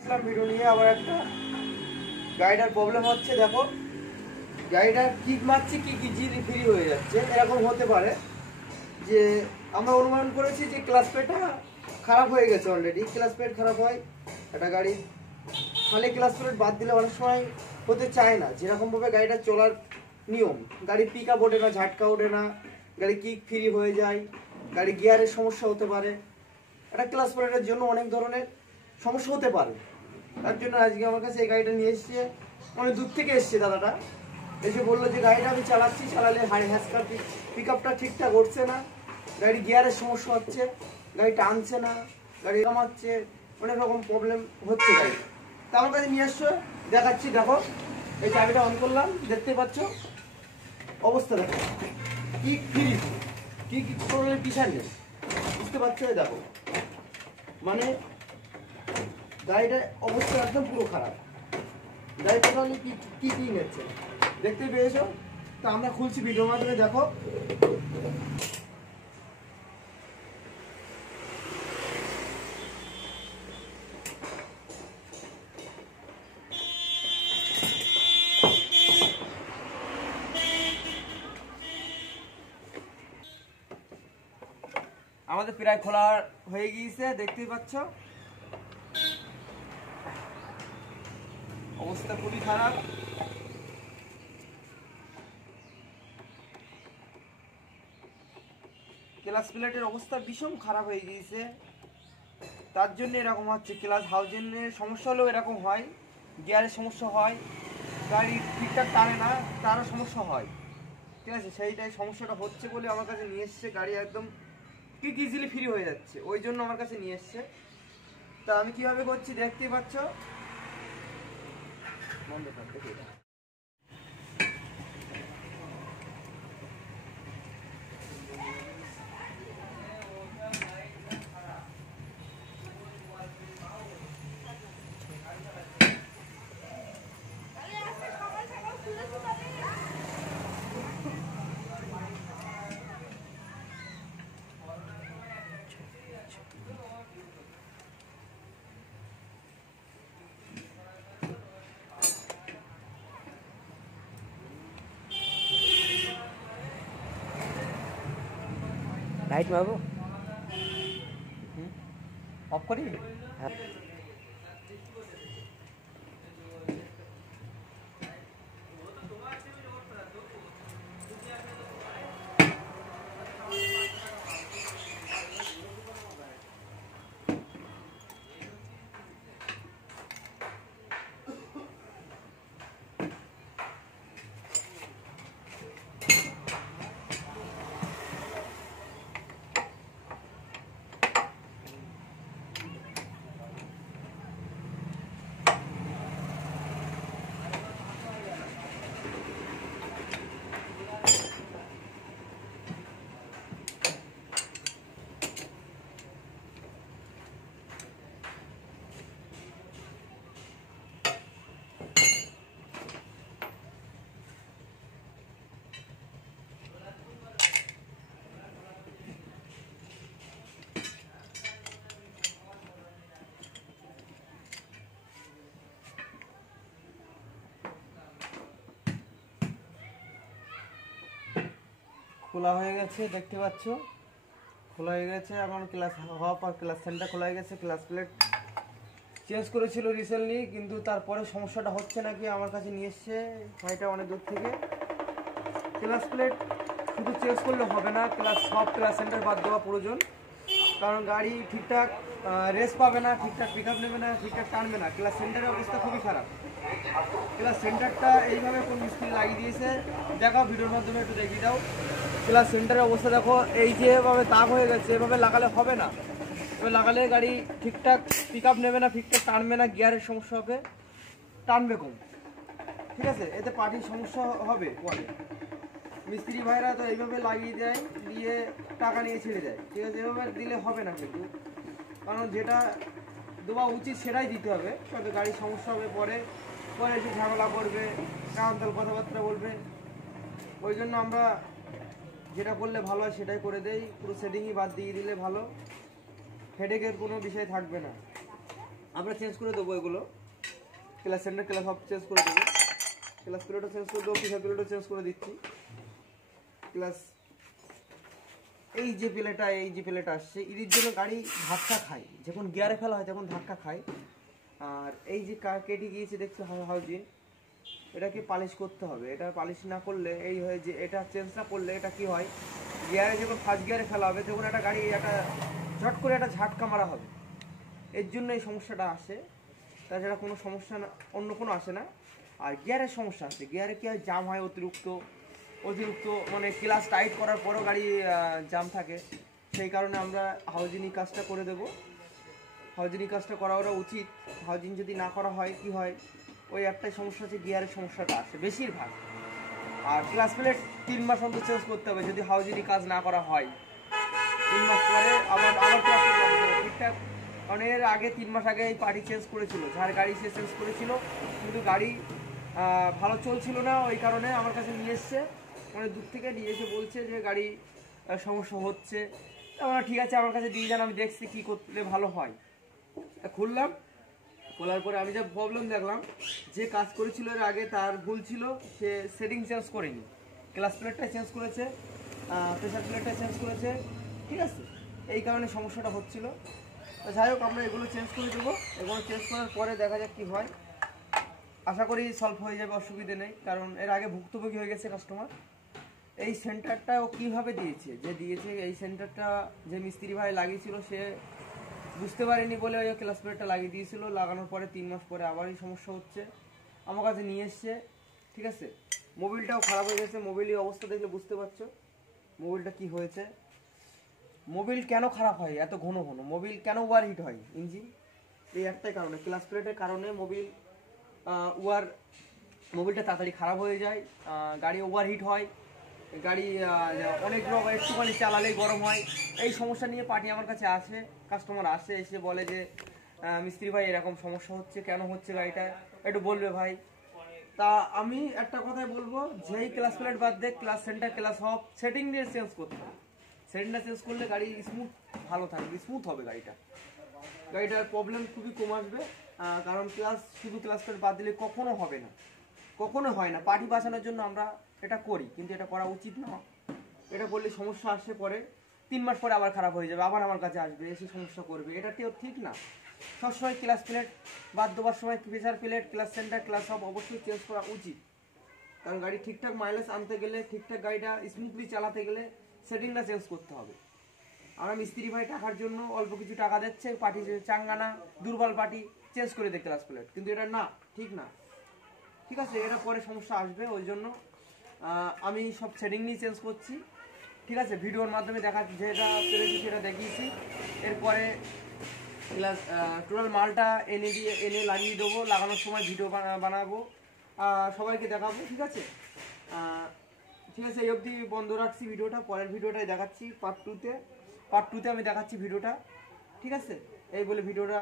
Video নিয়ে আবার একটা গাড়িটার প্রবলেম হচ্ছে। দেখো গাড়িটা কিক মারছে, কি ইজিলি ফ্রি হয়ে যাচ্ছে। এরকম হতে পারে যে আমরা অনুমান করেছি যে ক্লাস প্লেটটা খারাপ হয়ে গেছে অলরেডি। ক্লাস প্লেট খারাপ হয় একটা গাড়ি, খালি ক্লাস প্লেট বাদ দিলে অনেক সময় হতে চায় না। যেরকমভাবে গাড়িটা চলার নিয়ম, গাড়ি পিক আপ ওঠে না, ঝাটকা ওঠে না, গাড়ি কিক ফ্রি হয়ে যায়, গাড়ি গিয়ারের সমস্যা হতে পারে। একটা ক্লাস প্লেটের জন্য অনেক ধরনের সমস্যা হতে পারে। তার জন্য আজকে আমার কাছে এই গাড়িটা নিয়ে এসছে, অনেক দূর থেকে এসছে দাদাটা। এসে বললো যে গাড়িটা আমি চালাচ্ছি, চালালে হ্যাসকার পিক আপটা ঠিকঠাক উঠছে না, গাড়ি গিয়ারের সমস্যা হচ্ছে, গাড়ি টানছে না, গাড়ি কামাচ্ছে, অনেক রকম প্রবলেম হচ্ছে গাড়ি। তা আমার কাছে নিয়ে এসছো, দেখাচ্ছি। দেখো এই চাবিটা অন করলাম, দেখতে পাচ্ছ অবস্থা। দেখো কি ফ্রি, কি করলে পিছান নেই, বুঝতে পারছো? দেখো মানে গাড়িটার অবস্থা একদম পুরো খারাপ। গাড়িটা তাহলে কি নিচ্ছে দেখতে পেয়েছো? তা আমরা খুলছি ভিডিওর মাধ্যমে। দেখো আমাদের প্রায় খোলা হয়ে গিয়েছে, দেখতেই পাচ্ছ অবস্থা খুবই খারাপ। ক্লাস প্লেটের অবস্থা ভীষণ খারাপ হয়ে গিয়েছে, তার জন্য এরকম হচ্ছে। ক্লাস হাউজের সমস্যা হলেও এরকম হয়, গিয়ারের সমস্যা হয়, গাড়ি ঠিকঠাক টানে না, তারও সমস্যা হয়। ঠিক আছে, সেইটাই সমস্যাটা হচ্ছে বলে আমার কাছে নিয়ে এসছে। গাড়ি একদম কিক ইজিলি ফ্রি হয়ে যাচ্ছে, ওই জন্য আমার কাছে নিয়ে এসছে। তা আমি কিভাবে করছি দেখতেই পাচ্ছ। লাইট মারবো, অফ করি। হ্যাঁ খোলা হয়ে গেছে, দেখতে পাচ্ছ খোলা হয়ে গেছে। এখন ক্লাস হপ আর ক্লাস সেন্টার খোলা হয়ে গেছে। ক্লাস প্লেট চেঞ্জ করেছিল রিসেন্টলি, কিন্তু তারপরে সমস্যাটা হচ্ছে নাকি আমার কাছে নিয়ে এসছে ভাইটা অনেক দূর থেকে। ক্লাস প্লেট শুধু চেঞ্জ করলে হবে না, সব ক্লাস সেন্টার বাদ দেওয়া প্রয়োজন। কারণ গাড়ি ঠিকঠাক রেস পাবে না, ঠিকঠাক পিক আপ নেবে না, ঠিকঠাক টানবে না। ক্লাস সেন্টারের অবস্থা খুবই খারাপ। ক্লাস সেন্টারটা এইভাবে কোন মিস্ত্রি লাগিয়ে দিয়েছে, দেখাও ভিডিওর মাধ্যমে একটু দেখিয়ে দাও। ক্লাস সেন্টারের অবস্থা দেখো, এই যে এভাবে দাগ হয়ে গেছে, এভাবে লাগালে হবে না। এভাবে লাগালে গাড়ি ঠিকঠাক পিক আপ নেবে না, ঠিকঠাক টানবে না, গিয়ারের সমস্যা হবে, টানবে কম। ঠিক আছে, এতে পার্টির সমস্যা হবে পরে। মিস্ত্রি ভাইরা তো এইভাবে লাগিয়ে দেয়, দিয়ে টাকা নিয়ে ছেড়ে দেয়। ঠিক আছে, এভাবে দিলে হবে না কিন্তু, কারণ যেটা দেওয়া উচিত সেটাই দিতে হবে। তবে গাড়ির সমস্যা হবে পরে, পরে এসে ঝামেলা করবে, কাউন্টাল কথাবার্তা বলবে। ওই জন্য আমরা যেটা করলে ভালো হয় সেটাই করে দেই, পুরো সেটিংই বাদ দিয়ে দিলে ভালো, হেডেকের কোনো বিষয় থাকবে না। আমরা চেঞ্জ করে দেবো এগুলো, ক্লাস সেন্টার ক্লাস সব চেঞ্জ করে দেবো, ক্লাস প্লেটও চেঞ্জ করে দেবো, পিছার প্লেটও চেঞ্জ করে দিচ্ছি। ক্লাস এই যে প্লেট আসছে এর জন্য গাড়ি ধাক্কা খায়, যখন গিয়ারে ফেলা হয় তখন ধাক্কা খায়। আর এই যে কেটে গিয়েছে দেখছো হাউজিং, এটাকে পালিশ করতে হবে। এটা পালিশ না করলে এই হয় যে এটা চেঞ্জ না করলে এটা কি হয়, গিয়ারে যখন ফার্স্ট গিয়ারে ফেলা হবে তখন একটা গাড়ি একটা ঝট করে একটা ঝাটকা মারা হবে, এর জন্য এই সমস্যাটা আসে। তাছাড়া কোনো সমস্যা না, অন্য কোনো আসে না। আর গিয়ারের সমস্যা আছে, গিয়ারে কি হয় জাম হয় অতিরিক্ত মানে ক্লাস টাইট করার পরও গাড়ি জাম থাকে, সেই কারণে আমরা হাউজিং কাজটা করে দেবো। হাউজিং কাজটা করা ওরা উচিত। হাউজিং যদি না করা হয় কি হয়, ওই একটাই সমস্যা আছে, গিয়ারের সমস্যাটা আসে বেশিরভাগ। আর ক্লাস প্লেট 3 মাস অন্তর চেঞ্জ করতে হবে যদি হাউজিং কাজ না করা হয়। 3 মাস পরে আবার ক্লাস ঠিকঠাক, কারণ এর আগে 3 মাস আগে এই পার্টি চেঞ্জ করেছিল, যার গাড়ি সে চেঞ্জ করেছিল, কিন্তু গাড়ি ভালো চলছিল না, ওই কারণে আমার কাছে নিয়ে এসছে, মানে দূর থেকে নিয়ে এসে বলছে যে গাড়ি সমস্যা হচ্ছে। আমরা ঠিক আছে আমার কাছে দিয়ে যান, আমি দেখছি কী করলে ভালো হয়। খুললাম, খোলার পরে আমি যা প্রবলেম দেখলাম, যে কাজ করেছিল এর আগে তার ভুল ছিল, সে সেটিং চেঞ্জ করেনি, ক্লাস প্লেটটা চেঞ্জ করেছে, প্রেসার প্লেটটা চেঞ্জ করেছে, ঠিক আছে, এই কারণে সমস্যাটা হচ্ছিল। যাই হোক আমরা এগুলো চেঞ্জ করে দেবো, এগুলো চেঞ্জ করার পরে দেখা যাক কী হয়, আশা করি সলভ হয়ে যাবে, অসুবিধে নেই। কারণ এর আগে ভুক্তভোগী হয়ে গেছে কাস্টমার। এই সেন্টারটা ও কীভাবে দিয়েছে, যে দিয়েছে এই সেন্টারটা যে মিস্ত্রি ভাই লাগিয়েছিল সে বুঝতে পারেনি বলে ওই ক্লাস প্লেটটা লাগিয়ে দিয়েছিল, লাগানোর পরে 3 মাস পরে আবারই সমস্যা হচ্ছে, আমার কাছে নিয়ে এসছে, ঠিক আছে। মোবিলটাও খারাপ হয়ে গেছে, মোবিলের অবস্থা দেখলে বুঝতে পারছো মোবিলটা কি হয়েছে। মোবিল কেন খারাপ হয় এত ঘন ঘন, মোবিল কেন ওভারহিট হয় ইঞ্জিন, এই একটাই কারণে, ক্লাস প্লেটের কারণে মোবিলটা তাড়াতাড়ি খারাপ হয়ে যায়, গাড়ি ওভারহিট হয়, গাড়ি অনেক রকম একটুখানি চালালেই গরম হয়। এই সমস্যা নিয়ে পার্টি আমার কাছে আসে, কাস্টমার আসে, এসে বলে যে মিস্ত্রি ভাই এরকম সমস্যা হচ্ছে, কেন হচ্ছে গাড়িটা একটু বলবে ভাই। তা আমি একটা কথাই বলবো, যেই ক্লাস প্লেট বাদ দেখ, ক্লাস সেন্টার ক্লাস সব সেটিং দিয়ে চেঞ্জ করতে হবে। সেটিংটা চেঞ্জ করলে গাড়ি স্মুথ ভালো থাকবে, স্মুথ হবে গাড়িটার প্রবলেম খুবই কম আসবে। কারণ শুধু ক্লাস প্লেট বাদ দিলে কখনো হবে না, কখনো হয় না। পার্টি বাঁচানোর জন্য আমরা এটা করি, কিন্তু এটা করা উচিত না। এটা করলে সমস্যা আসে, পরে 3 মাস পরে আবার খারাপ হয়ে যাবে, আবার আমার কাছে আসবে, এসে সমস্যা করবে, এটা ঠিক না। সবসময় ক্লাস প্লেট বাদ দেওয়ার সময় pressure plate, class centre class সব অবশ্যই চেঞ্জ করা উচিত। কারণ গাড়ি ঠিকঠাক মাইলেজ আনতে গেলে, ঠিকঠাক গাড়িটা স্মুথলি চালাতে গেলে সেটিংটা চেঞ্জ করতে হবে। আমরা মিস্ত্রি ভাই টাকার জন্য অল্প কিছু টাকা দিচ্ছে, পার্টি চাঙ্গানা দুর্বল পার্টি চেঞ্জ করে দেয় ক্লাস প্লেট, কিন্তু এটা না, ঠিক না, ঠিক আছে। এটা পরে সমস্যা আসবে, ওই জন্য আমি সব সেটিং নিয়ে চেঞ্জ করছি, ঠিক আছে। ভিডিওর মাধ্যমে যেটা পেরেছি সেটা দেখিয়েছি। এরপরে টোটাল মালটা এনে লাগিয়ে দেবো, লাগানোর সময় ভিডিও বানাবো, সবাইকে দেখাবো, ঠিক আছে। এই অবধি বন্ধ রাখছি ভিডিওটা, পরের ভিডিওটাই দেখাচ্ছি পার্ট 2তে আমি দেখাচ্ছি ভিডিওটা, ঠিক আছে। এই বলে ভিডিওটা